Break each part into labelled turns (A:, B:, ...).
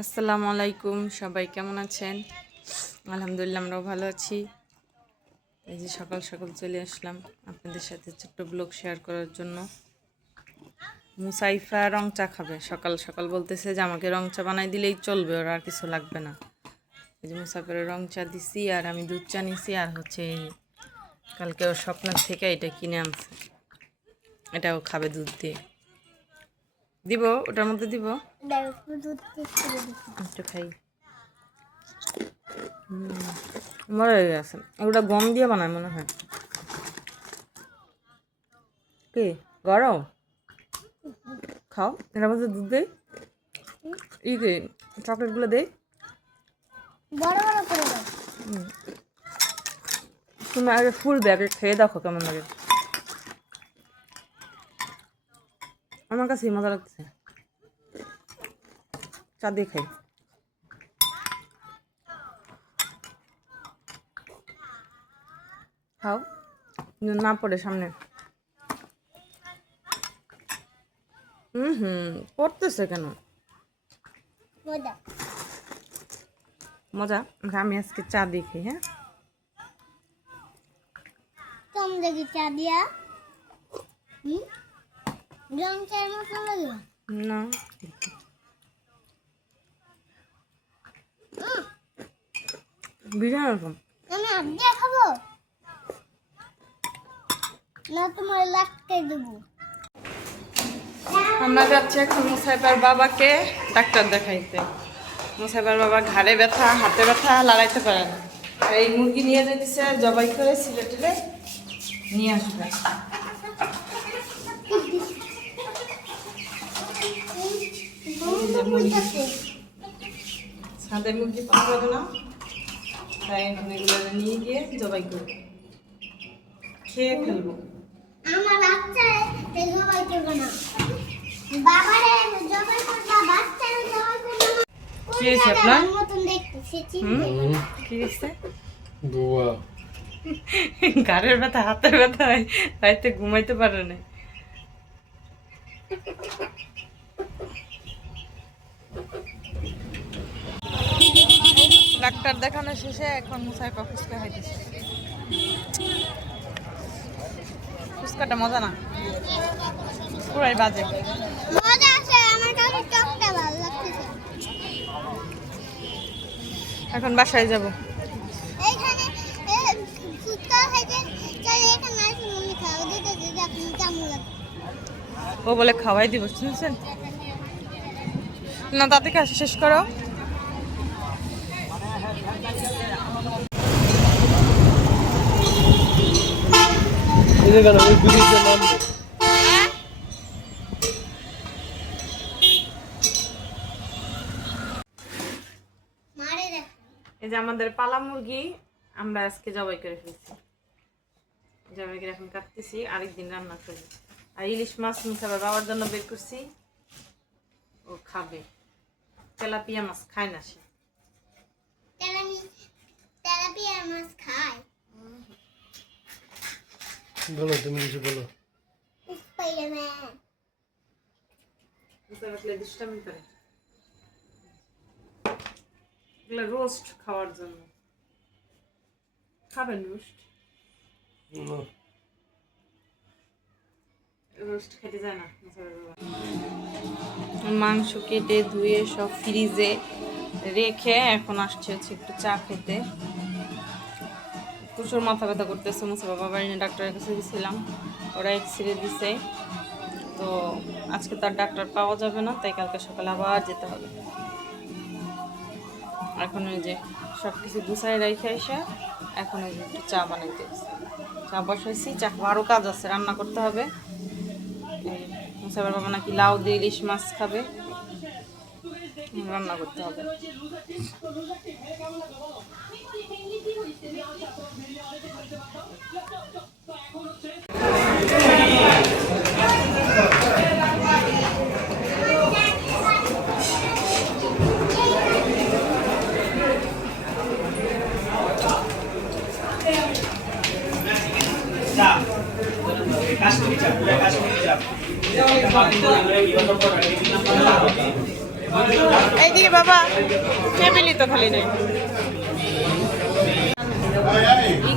A: আসসালামু আলাইকুম, সবাই কেমন আছেন? আলহামদুলিল্লাহ আমরাও ভালো আছি। এই যে সকাল সকাল চলে আসলাম আপনাদের সাথে ছোট্ট ব্লগ শেয়ার করার জন্য। মুসাইফা রং চা খাবে। সকাল সকাল বলতেছে যে আমাকে রং চা বানাই দিলেই চলবে, ওর আর কিছু লাগবে না। এই যে মুসাফিরের রং চা দিছি আর আমি দুধ চা নিছি আর হচ্ছে কালকে ওর স্বপ্নের থেকে এটা কিনে আনছে। এটাও খাবে দুধ দিয়ে। দিব ওটার মধ্যে দিব? একটু খাই। হয়ে গেছে। ওটা গম দিয়ে বানায় মনে হয়। কি গরম? খাও এটার মধ্যে দুধ দেই। ই কি চকলেটগুলো দেই?
B: বড় বড় করে দাও।
A: তুমি আগে ফুল ব্যাগে খেয়ে দেখো কেমন লাগে। আমার কাছে মজা লাগছে। চা দিয়ে খাই। খাও। না পড়ে সামনে। হুম হুম পড়তেছে কেন?
B: মজা।
A: মজা? আমি আজকে চা দিয়ে খাই হ্যাঁ?
B: কম দেখি চা দিয়া। হুম? রং চায়ের মতো লাগে
A: না। বিরিয়ানি রকম
B: আমি হাত দিয়ে খাব? না তোমার লাটকে দেবো।
A: আমরা যাচ্ছি এখন মুসাইবার বাবাকে ডাক্তার দেখাইতে। মুসাইবার বাবা ঘাড়ে ব্যথা হাতে ব্যথা লড়াইতে পারে না। এই মুরগি নিয়ে যেতেছে জবাই করে সিলেটেলে নিয়ে আসবে। সাদে মুরগি পাওয়া যাবে না। তাই এখন এগুলো নিয়ে গিয়ে জবাই করব। খেয়ে ফেলব।
B: আমার বাচ্চারে জবাই করব না। বাবারে জবাই করবা বাচ্চারে জবাই করব না।
A: কি হয়েছে আপনার?
B: মতন দেখতে সে
A: হুম?
B: চিনতে
A: কি হয়েছে?
C: বুয়া
A: ঘাড়ের ব্যথা হাতের ব্যথা হয়। রাইতে ঘুমাইতে পারে না। ডাক্তার দেখানো শেষে এখন মুসাইফা ফুচকা খাইতেছে ফুচকাটা মজা না? পুরাই বাজে।
B: মজা আছে আমার কাছে চকটা ভালো লাগতেছে।
A: এখন বাসায় যাব।
B: এইখানে ফুচকা খাইতে চলে এখানে আসি খাওয়া দিতে দিতে আপনি কেমন লাগে
A: ও বলে খাওয়াই দিব শুনছেন? না তাতে কাজ শেষ করো?
C: যে কেন ওই ব্রিজের নাম
A: এই যে আমাদের পালা মুরগি আমরা আজকে জবাই করে ফেলছি। জবাই করে এখন কাটতেছি আরেকদিন রান্না করি। আর ইলিশ মাছ মুসাবার বাবার জন্য বের করছি। ও খাবে। তেলাপিয়া মাছ খায় না সে।
B: তেলাপিয়া মাছ খায়।
C: বলো তুমি কিছু বলো।
A: রোস্ট খাওয়ার জন্য। খাবেন রোস্ট রোস্ট খেতে যায় না মাংস কেটে ধুয়ে সব ফ্রিজে রেখে এখন আসছে হচ্ছে একটু চা খেতে। প্রচুর মাথা ব্যথা করতেছে মুসা বাবা বাড়ি নিয়ে ডাক্তারের কাছে গেছিলাম। ওরা এক্স রে দিছে। তো আজকে তার ডাক্তার পাওয়া যাবে না, তাই কালকে সকালে আবার যেতে হবে। এখন ওই যে সব কিছু গুছাই রেখে এসে এখন ওই একটু চা বানাইতে। চা বসাইছি, চা আরও কাজ আছে, রান্না করতে হবে। মুসাবার বাবা নাকি লাউ দিয়ে ইলিশ মাছ খাবে। রান্না করতে হবে।
D: কাশ্মীরি চাপ পুরো কাশ্মীরি চাপ
A: বাবা টেবিলই তো খালি নেই ই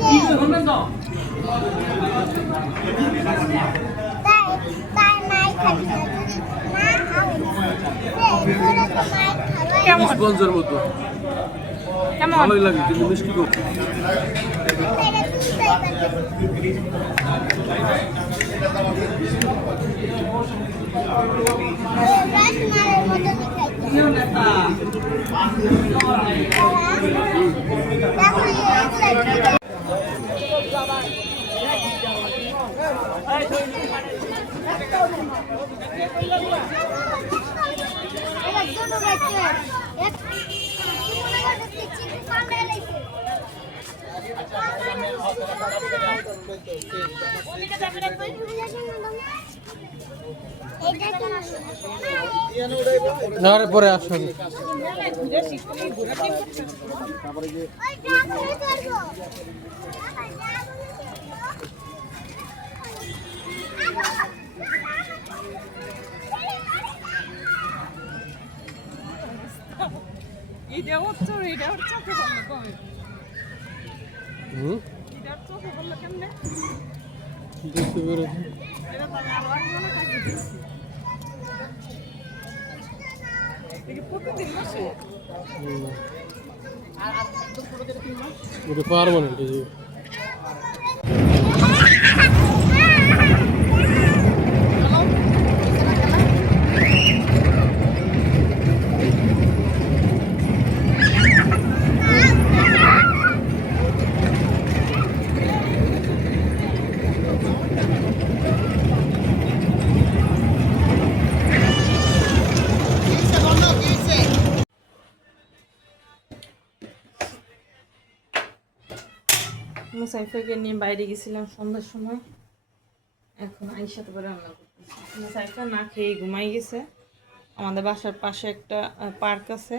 A: কেমন?
C: স্পঞ্জের মতো।
A: কেমন?
C: ভালোই লাগে কিন্তু মিষ্টি
B: তাইরা তুলতেই
C: রে পরে আসো।
B: ওই ডাকলে ধরবো
A: এটা হচ্ছে এটা হচ্ছে চোখে বলল কমে
C: হুম?
A: চোখে বলল কেমনে?
C: বুঝতে পেরেছি।
A: এটা তো আমি মনে থাকি দিচ্ছি দেখি। প্রতিদিন বসে
C: হুম। ওটা পারমানেন্ট এই যে।
A: মুসাইফাকে নিয়ে বাইরে গেছিলাম সন্ধ্যার সময়। এখন আইসা তো রান্না করতেছি। মুসাইফা না খেয়ে ঘুমাই গেছে। আমাদের বাসার পাশে একটা পার্ক আছে।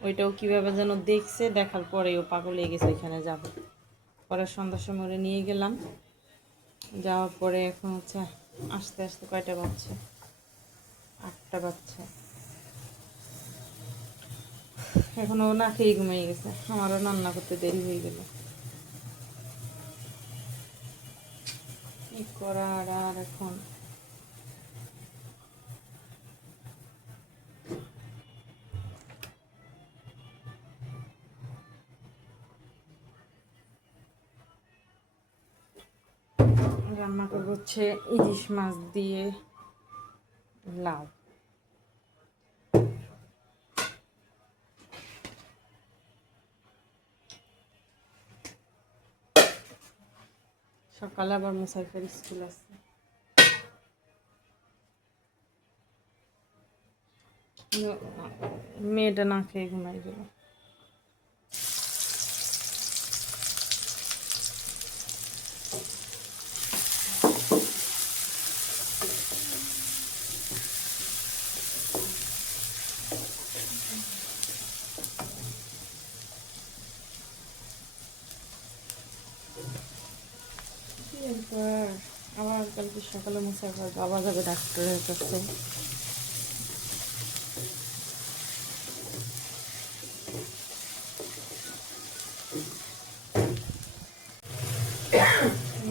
A: ওইটাও কীভাবে যেন দেখছে, দেখার পরে ও পাগল হয়ে গেছে, ওইখানে যাব। পরে সন্ধ্যার সময় নিয়ে গেলাম। যাওয়ার পরে এখন হচ্ছে আস্তে আস্তে কয়টা বাজছে? আটটা বাজছে। এখন ও না খেয়ে ঘুমিয়ে গেছে। আমারও রান্না করতে দেরি হয়ে গেল। কি করার আর এখন? রান্না করব হচ্ছে ইলিশ মাছ দিয়ে লাউ। সকালে আবার মুসাইফের স্কুল আছে। মেয়েটা না খেয়ে ঘুমাই গেল। এরপর আবার কালকে সকালে মুসাফার বাবা যাবে ডাক্তারের কাছে।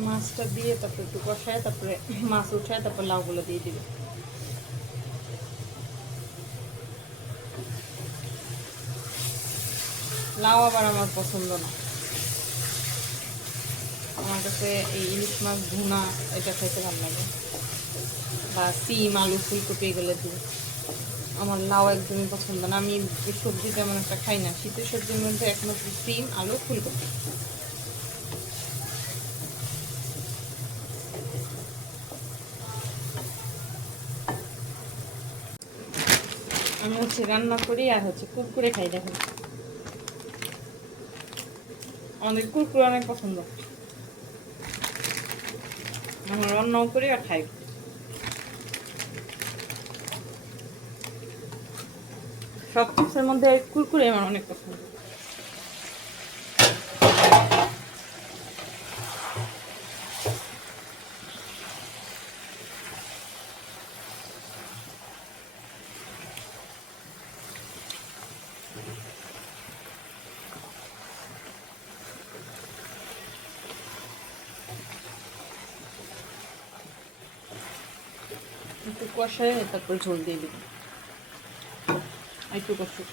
A: মাছটা দিয়ে তারপরে একটু কষায়, তারপরে মাছ উঠায়, তারপর লাউগুলো দিয়ে দিবে। লাউ আবার আমার পছন্দ না। কাছে এই ইলিশ মাছ, ভুনা, এটা খাইতে ভালো লাগে। বা সিম, আলু, ফুলকপি, এগুলো দিয়ে। আমার লাউ একদমই পছন্দ না। আমি সবজি তেমন একটা খাই না। শীতের সবজির মধ্যে একমাত্র সিম, আলু, ফুলকপি। আমি হচ্ছে হচ্ছে রান্না করি আর হচ্ছে কুরকুরে খাই, দেখুন। আমাদের কুরকুরে অনেক পছন্দ। আমরা রান্নাও করি আর খাই। সব কিছুর মধ্যে কুরকুরে আমার অনেক পছন্দ একটু কষায় তারপর ঝোল দিয়ে দিবি। একটু কষুক।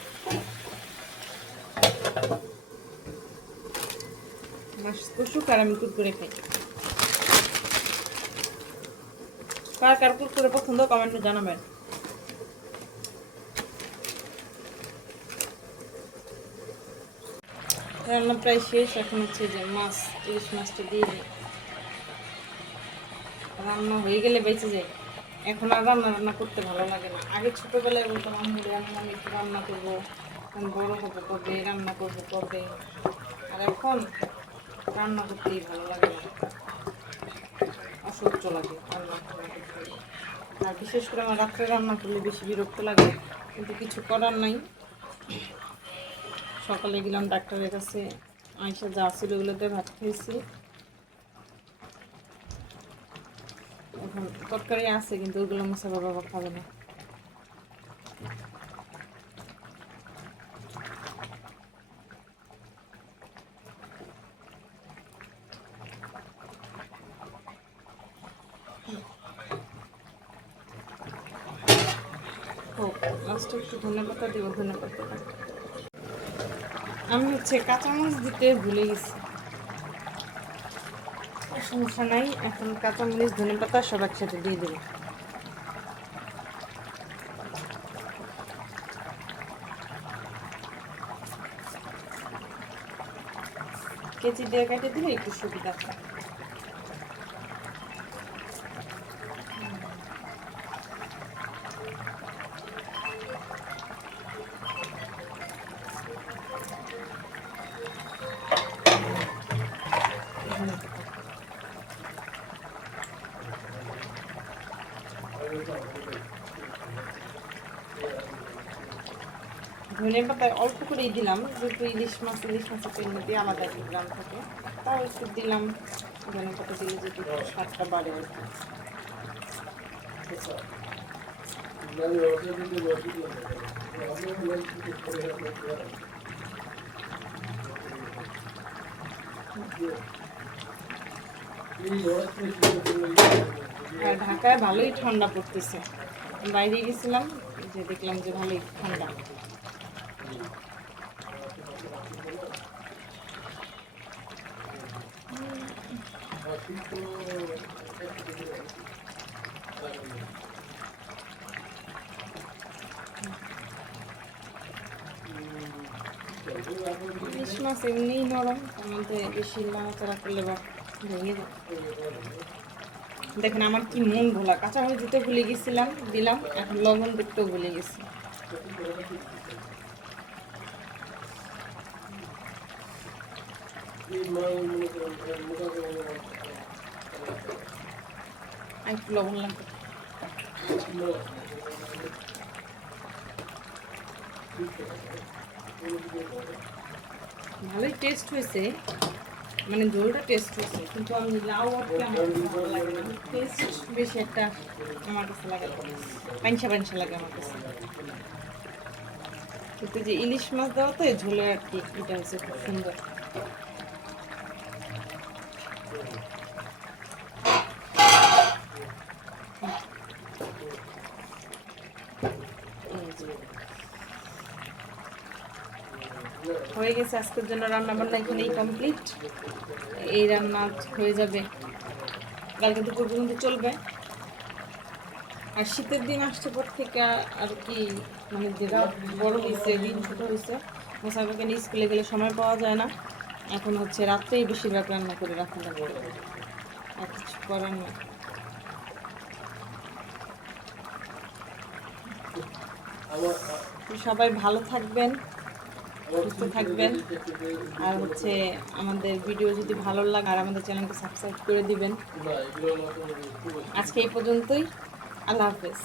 A: মাছ কষুক আর আমি কুরকুরে খাই। কার কার কুরকুরে পছন্দ কমেন্টে জানাবেন। রান্না প্রায় শেষ, এখন হচ্ছে যে মাছ, ইলিশ মাছটা দিয়ে রান্না হয়ে গেলে বেঁচে যায়। এখন আর রান্না রান্না করতে ভালো লাগে না। আগে ছোটোবেলায় বলতাম আমি রান্না আমি রান্না করব। বড়ো হব কবে, রান্না করব কবে? আর এখন রান্না করতেই ভালো লাগে না। অসহ্য লাগে রান্না। আর বিশেষ করে আমার রাত্রে রান্না করলে বেশি বিরক্ত লাগে, কিন্তু কিছু করার নাই। সকালে গেলাম ডাক্তারের কাছে, আইসা যা ছিল ওগুলোতে ভাত খেয়েছি তরকারি আছে, কিন্তু ওগুলো মুসাফা বাবা খাবে না। লাস্টে একটু ধনে দিব, ধনে পাতা। আমি হচ্ছে কাঁচামরিচ দিতে ভুলে গেছি। সমস্যা নাই, এখন কাঁচামরিচ, ধনে পাতা সব একসাথে দিয়ে দেবো। কেচি দিয়ে কেটে দিলে একটু সুবিধা ধনে পাতায় অল্প করেই দিলাম, যেহেতু ইলিশ মাছ, ইলিশ মাছের তেল দিয়ে আলাদা গ্রাম থাকে। তাও একটু দিলাম, ধনে পাতা দিলে যদি স্বাদটা বাড়ে আর কি। ঢাকায় ভালোই ঠান্ডা পড়তেছে। বাইরে গেছিলাম যে দেখলাম যে ভালোই ঠান্ডা। ইলিশ মাছ এমনিই নরম, তার মধ্যে বেশি নাড়াচাড়া করলে বা ভেঙে দেখেন আমার কি মন ভোলা কাঁচামরিচ দিতে ভুলে গেছিলাম, দিলাম, এখন লবণ দিতেও ভুলে গেছি। একটু লবণ লাগবে ভালোই টেস্ট হয়েছে মানে ঝোলটা টেস্ট হয়েছে, কিন্তু আমি লাউ ভালো লাগে না। টেস্ট বেশি একটা আমার কাছে লাগে পাঞ্চা পাঞ্চা লাগে আমার কাছে। কিন্তু যে ইলিশ মাছ দেওয়া তো ঝোলে আর কি, এটা হচ্ছে খুব সুন্দর। গেছে আজকের জন্য রান্না বান্না এখানেই কমপ্লিট এই রান্না হয়ে যাবে। কালকে দুপুর পর্যন্ত চলবে। আর শীতের দিন আসছে পর থেকে আর কি মানে যেটা বড় হয়েছে, দিন ছোট হয়েছে মোসাইফাকে নিয়ে স্কুলে গেলে সময় পাওয়া যায় না। এখন হচ্ছে রাত্রেই বেশিরভাগ রান্না করে রাখতে লাগে আর কিছু করার তো সবাই ভালো থাকবেন। সুস্থ থাকবেন। আর হচ্ছে আমাদের ভিডিও যদি ভালো লাগে, আর আমাদের চ্যানেলকে সাবস্ক্রাইব করে দিবেন। আজকে এই পর্যন্তই। আল্লাহ হাফেজ।